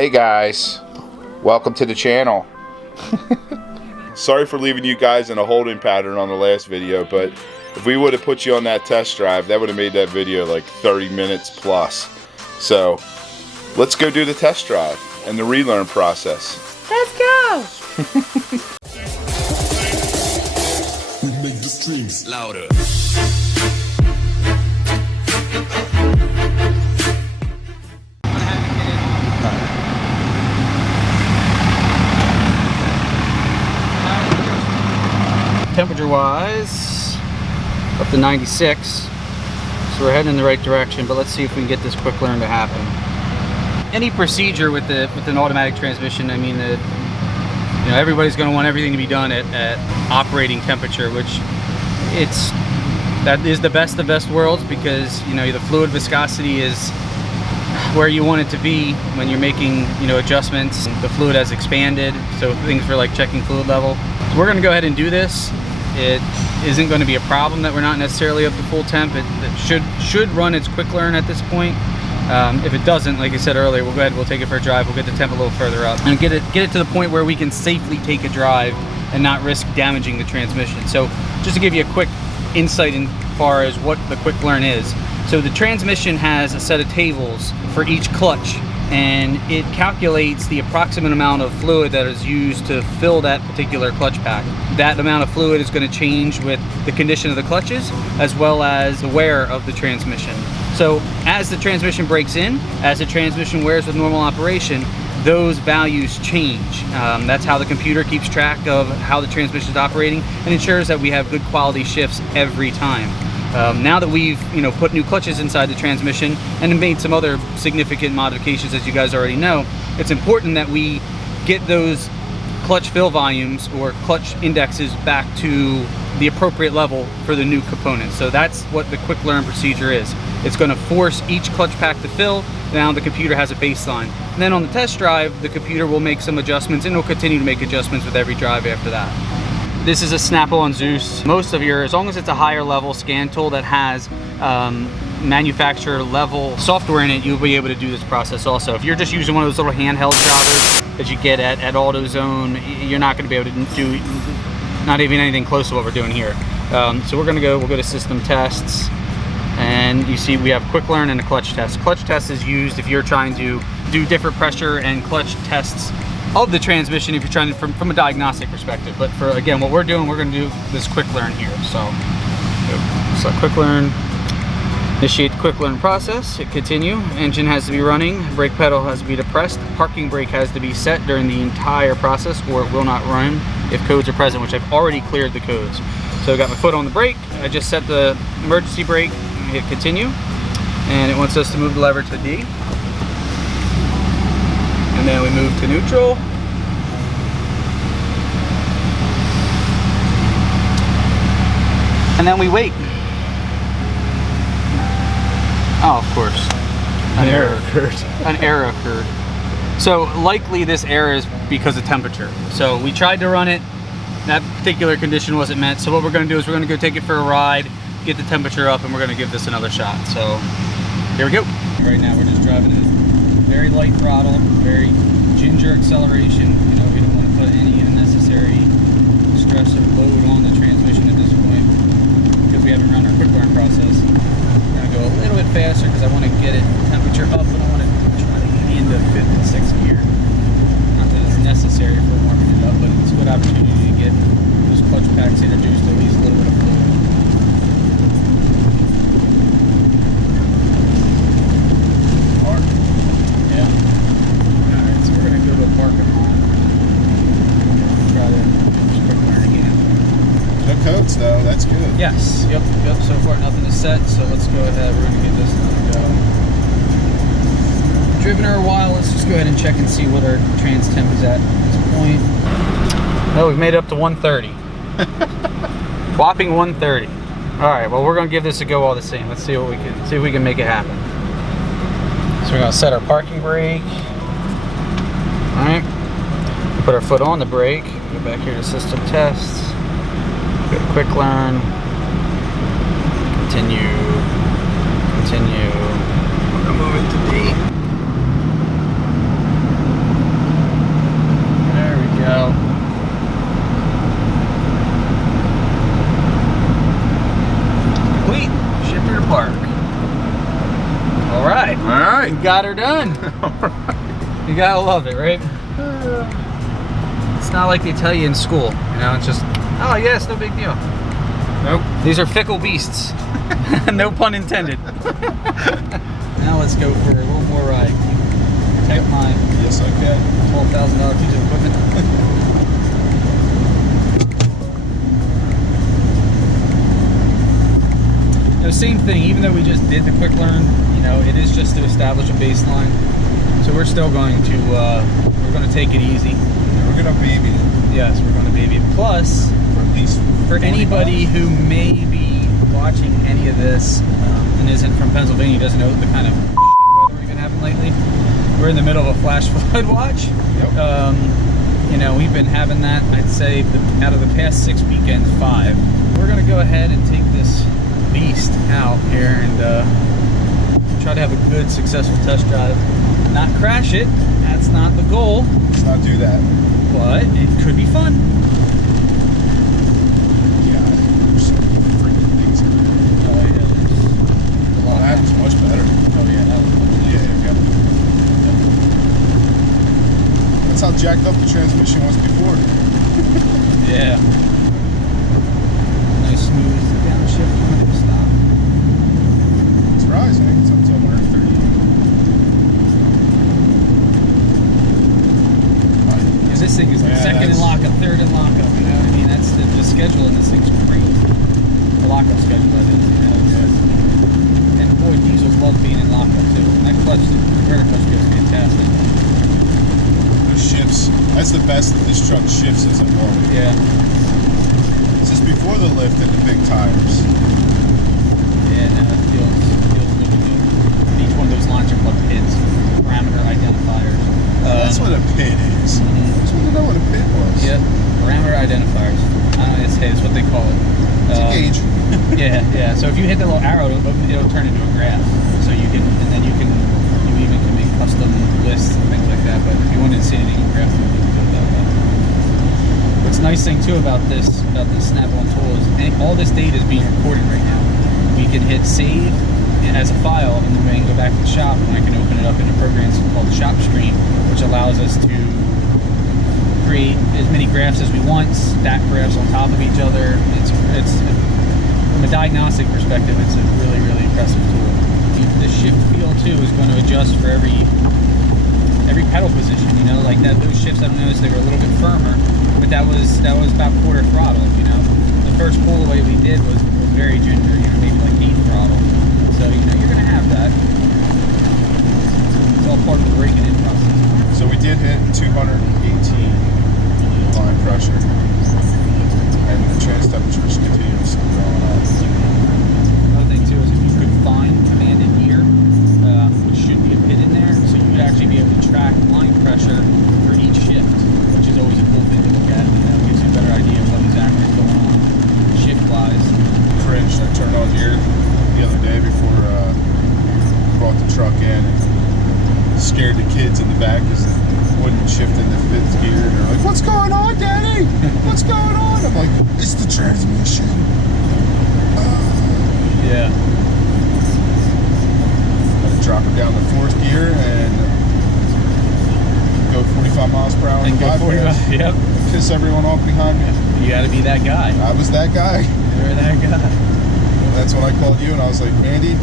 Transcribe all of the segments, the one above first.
Hey guys, welcome to the channel. Sorry for leaving you guys in a holding pattern on the last video, but if we would have put you on that test drive, that would have made that video like 30 minutes plus. So let's go do the test drive and the relearn process. Let's go! We make the streams louder. Temperature wise, up to 96, so we're heading in the right direction, but let's see if we can get this quick learn to happen. Any procedure with an automatic transmission, I mean, everybody's going to want everything to be done at operating temperature, which that is the best of best worlds, because the fluid viscosity is where you want it to be when you're making adjustments. The fluid has expanded, so things for like checking fluid level. So we're going to go ahead and do this. It isn't going to be a problem that we're not necessarily up to full temp. It should run its quick learn at this point. If it doesn't, like I said earlier, we'll go ahead, we'll take it for a drive, we'll get the temp a little further up and get it to the point where we can safely take a drive and not risk damaging the transmission. So just to give you a quick insight in far as what the quick learn is. So the transmission has a set of tables for each clutch, and it calculates the approximate amount of fluid that is used to fill that particular clutch pack. That amount of fluid is going to change with the condition of the clutches as well as the wear of the transmission. So as the transmission breaks in, as the transmission wears with normal operation, those values change. That's how the computer keeps track of how the transmission is operating and ensures that we have good quality shifts every time. Now that we've put new clutches inside the transmission and made some other significant modifications, as you guys already know, it's important that we get those clutch fill volumes or clutch indexes back to the appropriate level for the new components. So that's what the quick learn procedure is. It's going to force each clutch pack to fill. Now the computer has a baseline. And then on the test drive, the computer will make some adjustments, and it'll continue to make adjustments with every drive after that. This is a Snap-on Zeus. Most of as long as it's a higher level scan tool that has manufacturer level software in it, you'll be able to do this process also. If you're just using one of those little handheld jobbers that you get at AutoZone, you're not going to be able to do not even anything close to what we're doing here. So we'll go to system tests, and you see we have quick learn and a clutch test. Clutch test is used if you're trying to do different pressure and clutch tests of the transmission, if you're trying to from a diagnostic perspective. But for again what we're doing, we're going to do this quick learn here. So quick learn, initiate the quick learn process, hit continue, engine has to be running, brake pedal has to be depressed, parking brake has to be set during the entire process or it will not run if codes are present, which I've already cleared the codes. So I got my foot on the brake, I just set the emergency brake, hit continue, and it wants us to move the lever to D. And then we move to neutral. And then we wait. Oh, of course. An error occurred. An error occurred. So likely this error is because of temperature. So we tried to run it. That particular condition wasn't met. So what we're going to do is we're going to go take it for a ride, get the temperature up, and we're going to give this another shot. So here we go. Right now we're just driving it. Very light throttle, very ginger acceleration. We don't want to put any unnecessary stress or load on the transmission at this point because we haven't run our quick learn process. I'm going to go a little bit faster because I want to get it temperature up, and I want to try to get into 5th and 6th gear. Not that it's necessary for warming it up, but it's a good opportunity to get those clutch packs introduced to at least a little bit of fluid. Codes though, that's good. Yes, yep, so far nothing is set, so let's go ahead, we're going to get this go. Driven her a while, let's just go ahead and check and see what our trans temp is at this point. Oh, we've made it up to 130. Whopping 130. Alright, well we're going to give this a go all the same. Let's see what see if we can make it happen. So we're going to set our parking brake. Alright. Put our foot on the brake. Go back here to system tests. Go to quick learn, continue, we're gonna move it to D. got her done. You gotta love it, right? It's not like they tell you in school, you know, it's just, oh yeah, it's no big deal. Nope. These are fickle beasts. No pun intended. Now let's go for a little more ride. Take my Yes, I can. $12,000 piece of equipment. The same thing, even though we just did the quick learn, you know, it is just to establish a baseline. So we're still going to, we're going to take it easy. We're gonna baby it. Yes, we're going to baby it. Plus, For at least for 40 anybody miles. who may be watching any of this and isn't from Pennsylvania, doesn't know the kind of weather we've been having lately, we're in the middle of a flash flood watch. Yep. You know, we've been having that, I'd say, out of the past 6 weekends, 5. We're going to go ahead and take this beast out here and try to have a good, successful test drive. Not crash it, that's not the goal, Let's not do that. but it could be fun. God, there's so many freaking things in there. Oh, yeah, there's a lot. That was much better. Oh, yeah, that was much better. Yeah. That's how jacked up the transmission was before. Yeah. Nice smooth downshift. Stop. It's rising. It's up to 130. Yeah, this thing is like Yeah, second in that's- lockup, third in lockup. You know what I mean? That's the schedule in this thing's crazy. The lockup schedule, that is. You know? And boy, diesels love being in lockup too. And that clutch, the rear clutch feels fantastic. The shifts. That's the best that this truck shifts as a low. Yeah. This is before the lift and the big tires. Yeah, no, it feels really good. Each one of those lines are called PIDs, parameter identifiers. That's what a pit is. I just want to know what a pit was. Yeah, parameter identifiers. It's what they call it. It's a gauge. Yeah. So if you hit the little arrow, it'll turn into a graph. So you can, and then you even can make custom lists and things like that. But if you wanted to see anything in graph, you can do that. What's the nice thing too about this Snap-on tool is all this data is being recorded right now. We can hit save as a file, and then we can go back to the shop, and I can open it up in a program called Shop Stream, which allows us to create as many graphs as we want, stack graphs on top of each other. It's from a diagnostic perspective, it's a really, really impressive tool. The shift feel too is going to adjust for every pedal position. You know, like that. Those shifts, I've noticed they were a little bit firmer, but that was about quarter throttle. You know, the first pull away we did was very ginger. You know, maybe like 8 throttle. So you know, you're going to have that. It's all part of the breaking in process. So we did hit 218 line pressure, and the trans temperature is continuously going up. Another thing too is if you could find command in gear, which should be a pin in there, so you would actually be able to track line pressure for each shift, which is always a cool thing to look at. And that gives you a better idea of what exactly is going on shift-wise. Cringed. I turned on gear the other day before brought the truck in and scared the kids in the back because it wouldn't shift into 5th gear. And they're like, "What's going on, Daddy? What's going on?" I'm like, "It's the transmission." Yeah. Drop it down to 4th gear and go 45 miles per hour And go 45. Yep. Piss everyone off behind me. You got to be that guy. I was that guy. You're that guy. That's when I called you and I was like, "Mandy,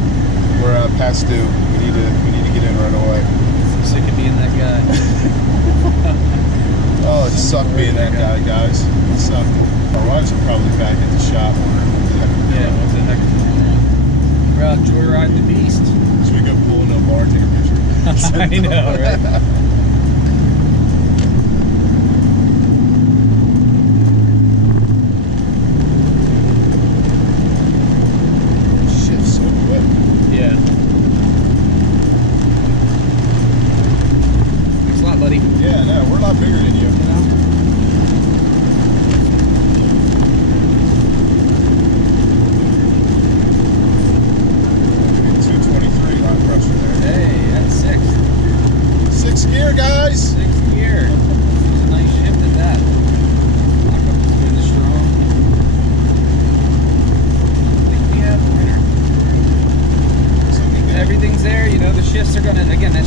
we're past due. We need to get in right away." I'm sick of being that guy. Oh, it sucked being that guy, guys. It sucked. My wives are probably back at the shop. Yeah, what the heck is going on? We're out joyriding the beast. Should we go pulling up bar, take a picture? I know, right? Shit's so quick. Yeah. Thanks a lot, buddy. Yeah, no, we're a lot bigger than you. You know? 223 line pressure there. Hey, that's 6th. 6th gear, guys. 6th gear. It's a nice shift at that. Lock up is good and strong. I think we have a winner. Everything's there, you know, the shifts are gonna, again, that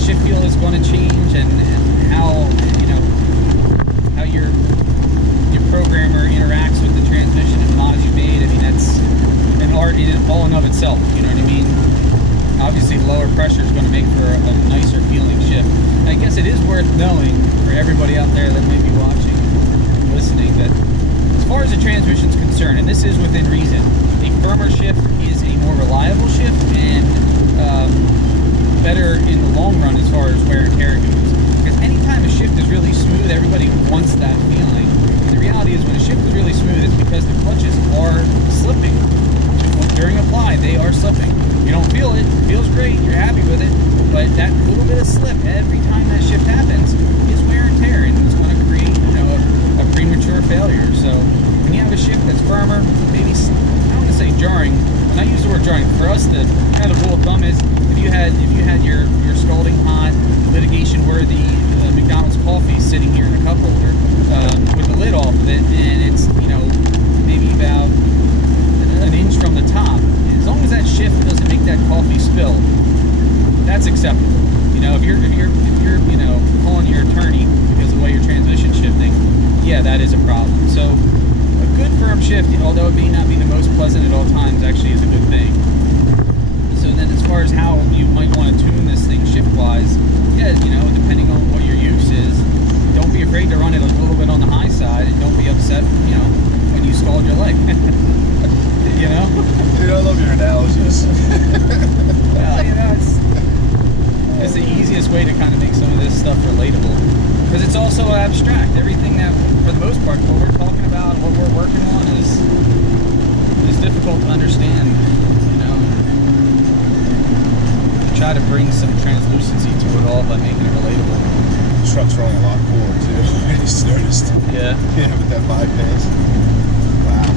itself, you know what I mean? Obviously lower pressure is going to make for a nicer feeling shift. I guess it is worth knowing for everybody out there that may be watching, listening, that as far as the transmission is concerned, and this is within reason, a firmer shift is a more reliable shift and better in the long run as far as wear and tear goes. Because anytime a shift is really smooth, everybody wants that feeling. And the reality is when a shift is really smooth, it's because the clutches are slipping. During apply, they are slipping. You don't feel it, it feels great, you're happy with it, but that little bit of slip every time that shift happens is wear and tear, and it's going to create, you know, a premature failure. So when you have a shift that's firmer, maybe, I don't want to say jarring, when I use the word jarring, for us the kind of rule of thumb is if you had your scalding hot, litigation worthy McDonald's coffee sitting here in a cup holder with the lid off of it, and it's, you know, maybe about an inch from the top, as long as that shift doesn't make that coffee spill, that's acceptable. You know, if you're you know, calling your attorney because of the way your transmission shifting, yeah, that is a problem. So a good firm shift, although it may not be the most pleasant at all times, actually is a good thing. So then as far as how you might want to tune this thing shift-wise, yeah, you know, depending on what your use is, don't be afraid to run it a little bit on the high side, and don't be upset, you know, when you scald your leg. You know? Dude, I love your analogies. Well, you know, it's the easiest way to kind of make some of this stuff relatable. Because it's also abstract. Everything that, for the most part, what we're talking about, what we're working on is difficult to understand, you know? Try to bring some translucency to it all by making it relatable. The truck's running a lot cooler, too. I just noticed. Yeah. Yeah, with that bypass. Wow.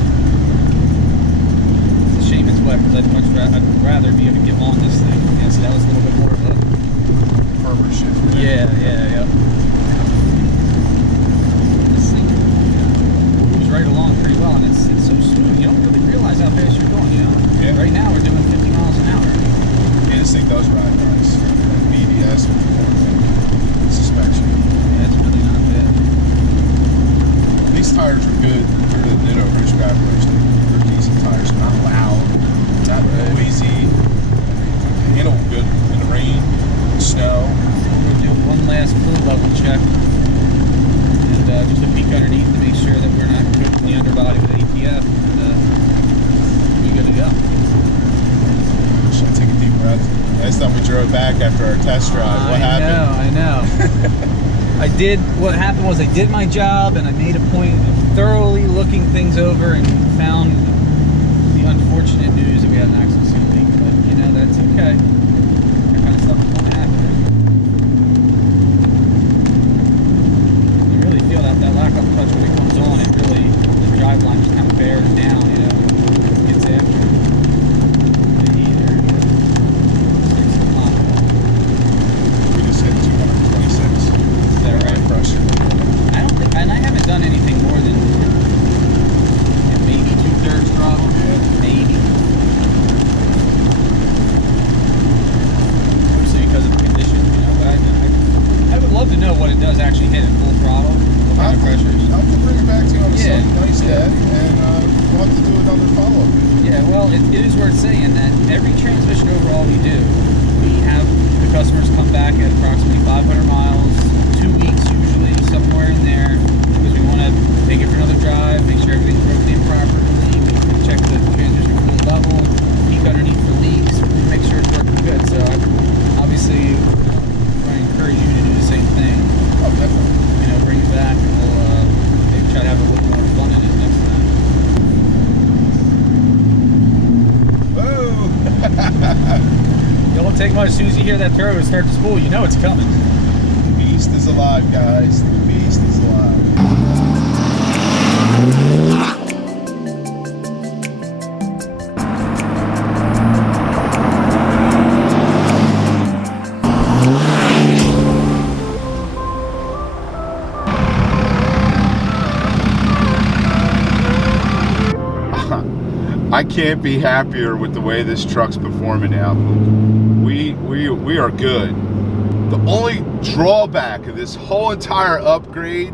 Shame it's wet, because I'd rather be able to get on this thing. Yeah, so that was a little bit more of a Firmer shift. yeah. This thing moves right along pretty well, and it's so smooth. You don't really realize how fast you're going, you know? Yeah. Right now we're doing 50 miles an hour. Yeah, this thing does ride nice. BBS with the suspension. Yeah, it's really not bad. These tires are good. They're the Ditto Ridge Grapplers. They're decent tires. Not loud, not noisy. They handle good in the rain, snow. We'll do one last fluid level check, and just a peek underneath to make sure that we're not cooking the underbody with ATF, and we're good to go. Should I take a deep breath? Last time we drove back after our test drive, what happened? I know. What happened was I did my job, and I made a point of thoroughly looking things over, and found the unfortunate news that we had an axle seal leak. But, you know, that's okay. That kind of stuff is going to happen. You really feel that lack of touch when it comes on. It really, the drive line just kind of bears down, you know, and gets after it. We just hit 226. Is that right? Pressure. I don't think, and I haven't done anything more than maybe 2/3 throttle. Yeah. Maybe. Mostly because of the conditions, you know. But I would love to know what it does actually hit at full throttle. What kind of pressures? I'll have to bring it back to you on a Yeah. nice day, and we'll have to do another follow-up. Yeah, well, it is worth saying that every transmission overhaul we do, we have the customers come back at approximately 500 miles, 2 weeks usually, somewhere in there, because we want to take it for another drive, make sure everything's broken in properly, we check the transmission fluid level, peek underneath for leaks, make sure it's working good. So obviously, I encourage you to do the same thing. Oh, definitely. You know, bring it back, and we'll maybe try to have a little more fun in it next time. Whoa! It won't take much. As soon as you hear that turbo start to spool, you know it's coming. The beast is alive, guys. The beast is alive. I can't be happier with the way this truck's performing now. We are good. The only drawback of this whole entire upgrade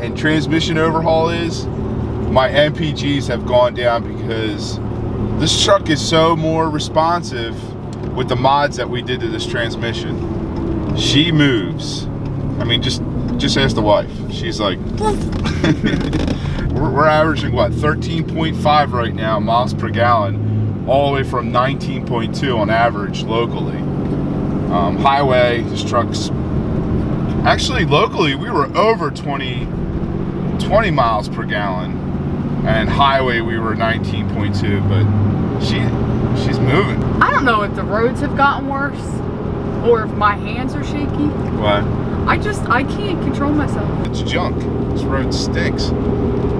and transmission overhaul is my MPGs have gone down because This truck is so more responsive with the mods that we did to this transmission. She moves. I mean, just ask the wife. She's like, we're averaging what, 13.5 right now miles per gallon, all the way from 19.2 on average locally. Highway, this truck's actually locally we were over 20 miles per gallon, and highway we were 19.2, but she's moving. I don't know if the roads have gotten worse or if my hands are shaky. What? I can't control myself. It's junk. This road stinks.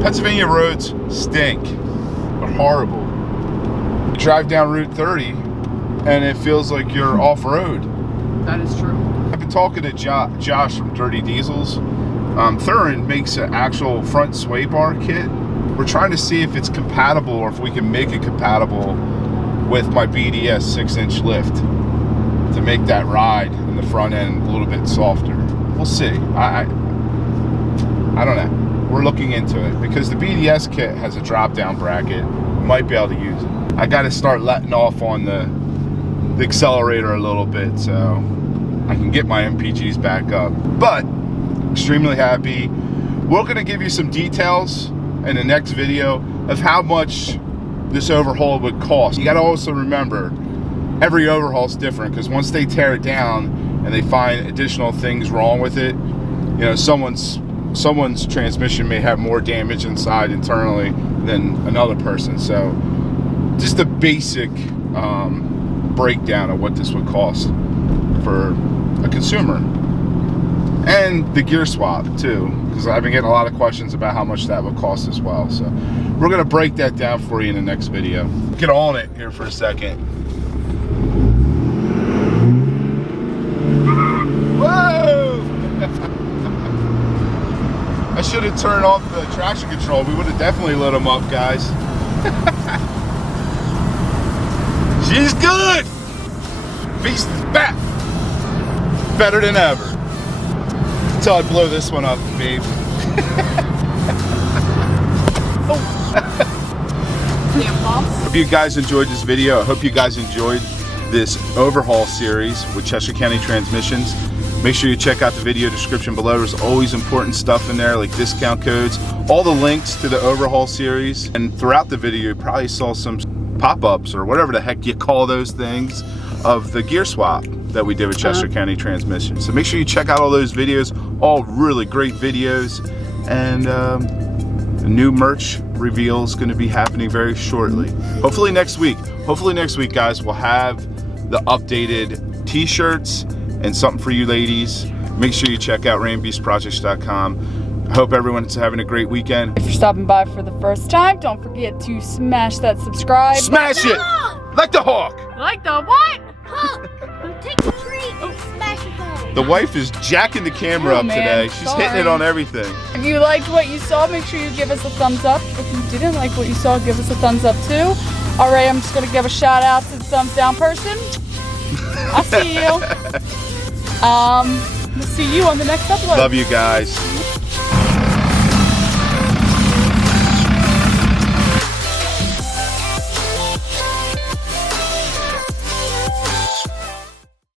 Pennsylvania roads stink. They're horrible. You drive down Route 30 and it feels like you're off-road. That is true. I've been talking to Josh from Dirty Diesels. Thurin makes an actual front sway bar kit. We're trying to see if it's compatible or if we can make it compatible with my BDS 6-inch lift to make that ride in the front end a little bit softer. We'll see. I don't know. We're looking into it because the BDS kit has a drop-down bracket. Might be able to use it. I got to start letting off on the accelerator a little bit so I can get my MPGs back up. But extremely happy. We're going to give you some details in the next video of how much this overhaul would cost. You got to also remember, every overhaul is different because once they tear it down and they find additional things wrong with it, you know, someone's transmission may have more damage inside internally than another person. So just a basic breakdown of what this would cost for a consumer, and the gear swap too, because I've been getting a lot of questions about how much that would cost as well. So we're going to break that down for you in the next video. Get on it here for a second. Whoa! I should have turned off the traction control. We would have definitely lit them up, guys. She's good! Beast is back! Better than ever. Until I blow this one up, babe. Hope you guys enjoyed this video. I hope you guys enjoyed this overhaul series with Chester County Transmissions. Make sure you check out the video description below. There's always important stuff in there, like discount codes, all the links to the overhaul series. And throughout the video, you probably saw some pop-ups or whatever the heck you call those things of the gear swap that we did with Chester County Transmission. So make sure you check out all those videos, all really great videos. And the new merch reveal is going to be happening very shortly. Hopefully next week, guys, we'll have the updated t-shirts and something for you ladies. Make sure you check out rainbeastprojects.com. I hope everyone's having a great weekend. If you're stopping by for the first time, don't forget to smash that subscribe. Smash it! Like the hawk! Like the what? Hawk, take the tree and smash it down. The wife is jacking the camera up today. She's hitting it on everything. If you liked what you saw, make sure you give us a thumbs up. If you didn't like what you saw, give us a thumbs up too. Alright, I'm just going to give a shout out to the thumbs down person. I see you. We'll see you on the next upload. Love you guys.